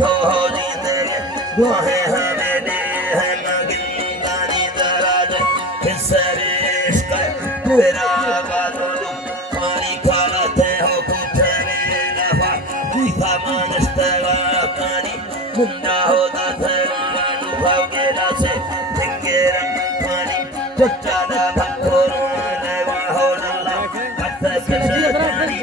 तो हो जिंदगी दुआएं हमें दे है नगिंदानी दराज किसरे इश्क तेरा बादल पानी खाते हो कुछ नहीं नफा दिखा मनस्तवा कानी मुंडा हो दसवाना अनुभव के रासे धिंगेरा पानी चच्चा भक्तों हो लल्ला कत्त कशतानी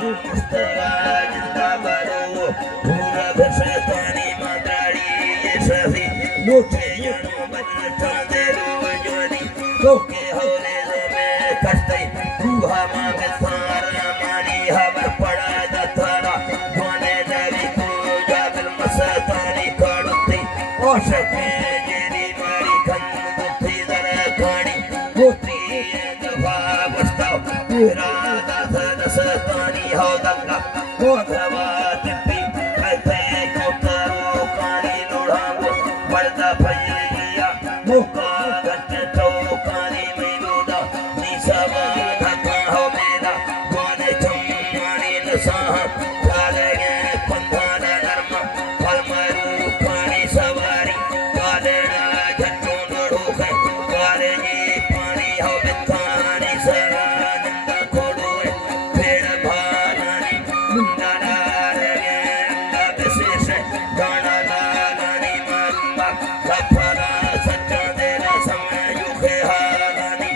मुस्तवा जिंदा बरो पूरा कशतानी माताड़ी ये सभी मोटे यानो बनता दे रो जोनी तोके होले में कष्टई रूहा मां के सारा मानी हवर पड़ा दथरा गोने देवी को जागल मस्तानी काड़ती ओशके जेरी मारी खंड दुथी दर खानी मोती दफा बस्ताव तेरा दसतानी हो दंगा गोधवा तिप्पी कहते कोतरो कानी लोढ़ांगो पर्दा भैया मुका गट चौकानी मेरूदा निसवा धका हो मेरा गोने चम्मानी नसाह कालेगे पंधाना नर्म फलमरू पानी सवारी कालेना झट्टों लोढ़ोखे कालेगी पानी हो बिथानी सरानंदा खोड़ोए पेड़ भानानी मुंडा डालेगे अंदा विशेष गाना लालानी मांबा कफरा सच्चा तेरा समय युखे हालानी